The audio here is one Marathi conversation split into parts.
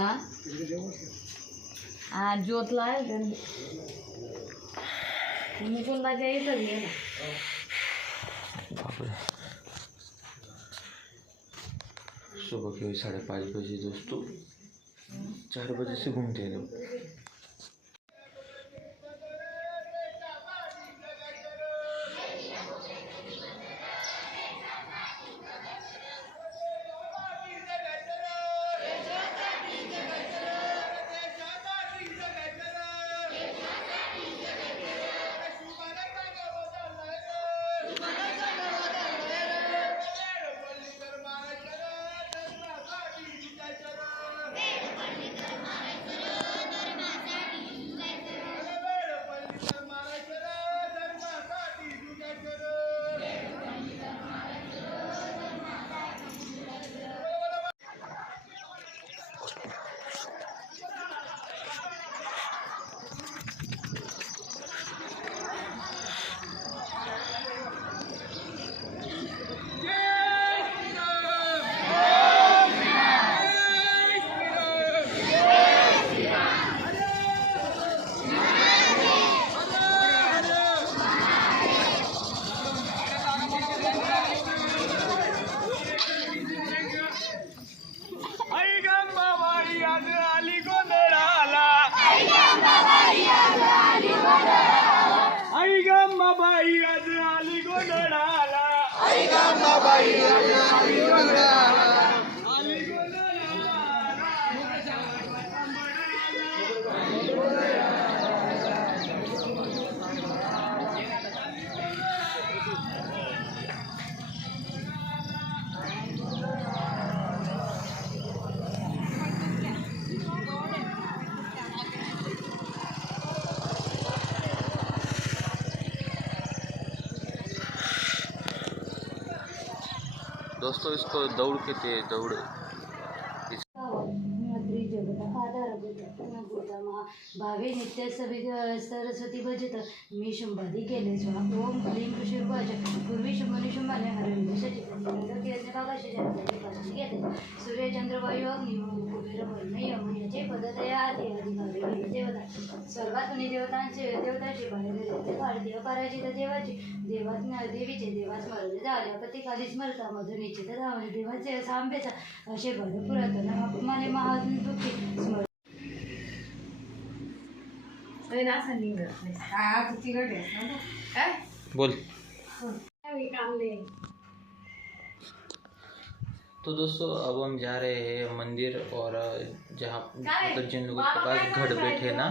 ना आज ज्योत लाए मुकुंदा जाइए तो ये ना सुबह के 5:30 बजे दोस्तों 4 बजे से घूमते हैं लोग। दोस्तों इसको दौड़ के तेज दौड़ भावे नित्य सरस्वती भजत मी शुंभादी केले स्वाहा ओम क्लीं ऋषिर्वाच पूर्वी शुंभनी शुंभाने हरविषाची घेते सूर्यचंद्र वायू अग्नि कुबेर वर्ण यम याचे पदतया आदी आदी भावे देवता सर्वात मुनी देवतांची बाहेर भारतीय पराजित देवाची देवीचे देवास स्मरण झाले पती खाली स्मरता मधुर निश्चित धावणे देवाचे सांबेचा असे भर पुरातन अपमाने महादुःखी स्मरण बोल। तो दोस्तों अब हम जा रहे हैं मंदिर और जहाँ मतलब जिन लोगों के पास घट बैठे ना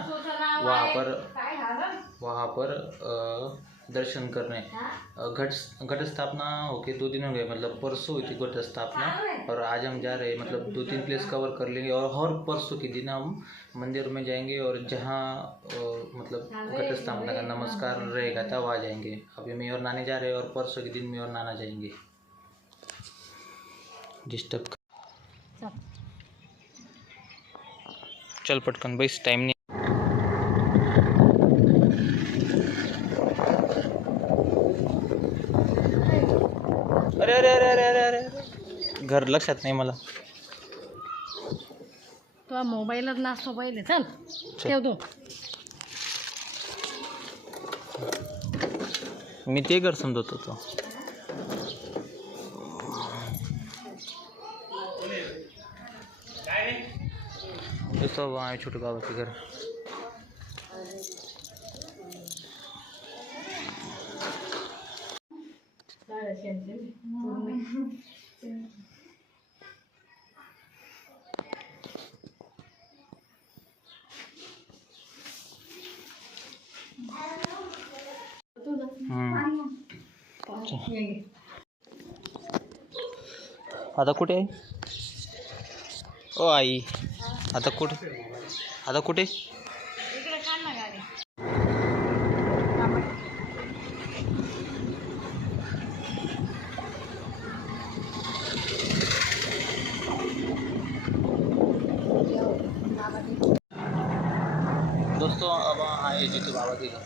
वहाँ पर दर्शन करने। घट स्थापना होके 2 दिन हो गए, मतलब परसों हुई थी घट स्थापना और आज हम जा रहे हैं, मतलब 2-3 प्लेस कवर कर लेंगे और हर परसों के दिन हम मंदिर में जाएंगे और जहाँ मतलब घट स्थापना का नमस्कार रहेगा तब वहाँ जाएंगे। अभी मैं और नानी जा रहे हैं और परसों के दिन मैं और नाना जाएंगे। डिस्टर्ब चल पटकन बस, टाइम नहीं। अरे अरे अरे अरे अरे अरे घर लक्षात नाही मला। तो मोबाईलच नाचतो पहिले, चल ठेवतो। मी ते घर समजत होतो। तो वहाँ छोटे बाबा के घर। आता कुठे आहे? ओ आई, आता कुठे? दोस्तों अब आए जितू बाबा के घर।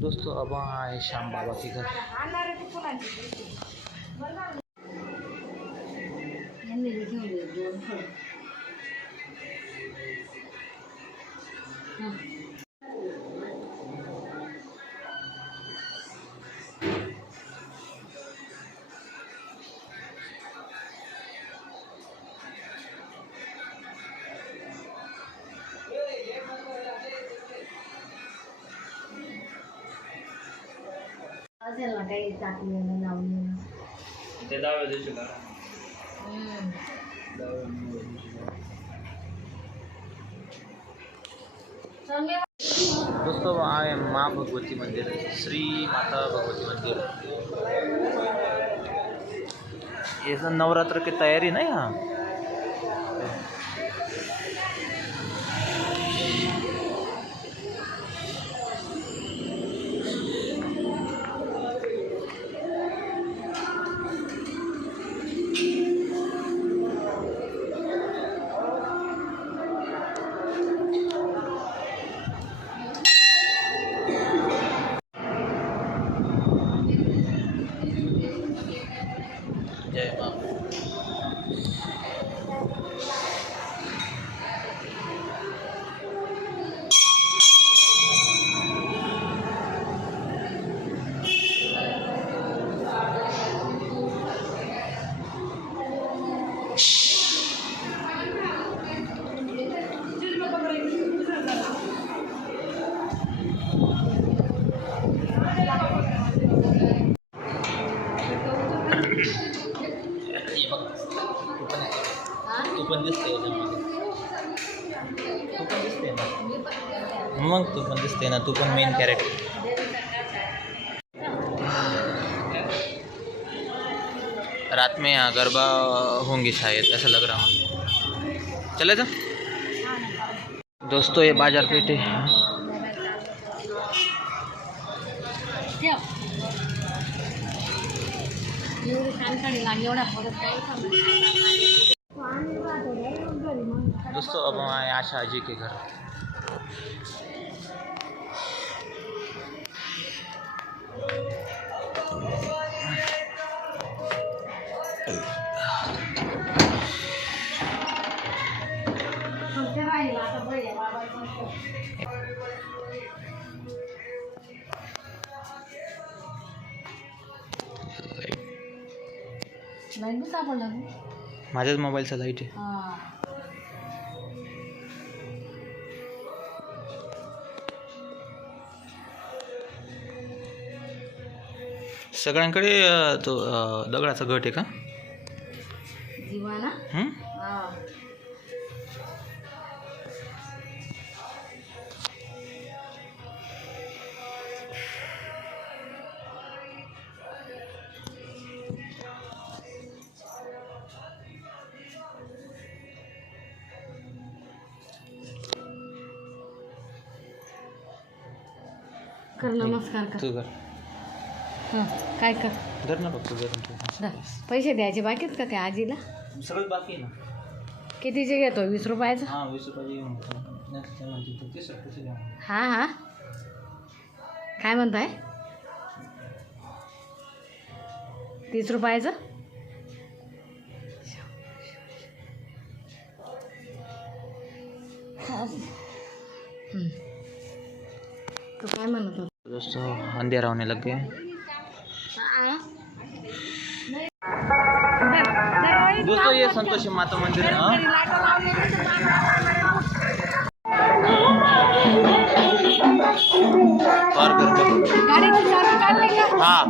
दोस्तों अब आए श्याम बाबा के घर। काही टाकलेलं लावलेलं ते डाव्या दिवशी का दोस्तों आए माँ भगवती मंदिर, श्री माता भगवती मंदिर। ये सब नवरात्र की तैयारी ना यहाँ। जय माँ। तू पण दिसते तू पण दिसते ना, मग तू पण दिसते ना, तू पण मेन कॅरेक्टर। रात में यहाँ गरबा होंगी शायद, ऐसा लग रहा है। चले तो दोस्तों ये बाजार पेठ है। दोस्तों अब हम आए आशा जी के घर। लाईट बी सापडला माझ्याच मोबाईलचा लाईट आहे। सगळ्यांकडे तो दगडाचा गट आहे का? जीवाना कर नमस्कार कर तू कर काय कर धर ना बघ, तू धर। पैसे द्यायचे बाकीत का त्या आजीला? सगळं बाकी आहे ना। कितीचे घेतो? 20 रुपयाचं? हां 20 रुपये घेऊन म्हणते 30 रुपये। हां हां काय म्हणताय? 30 रुपयाचं? तो काय म्हणत होता? दोस्तों अंधेरा होने लग गया। दोस्तों ये संतोषी माता मंदिर है। और हाँ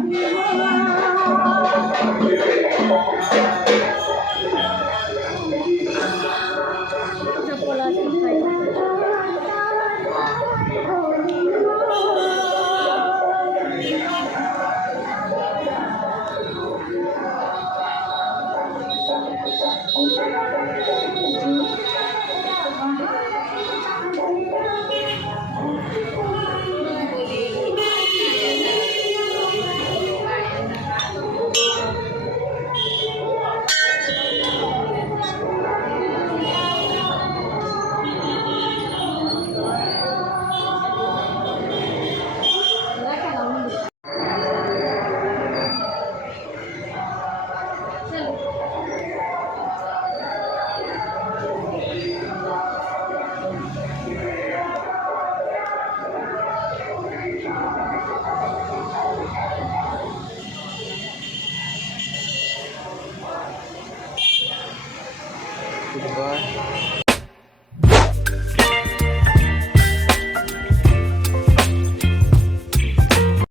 गुड बाय।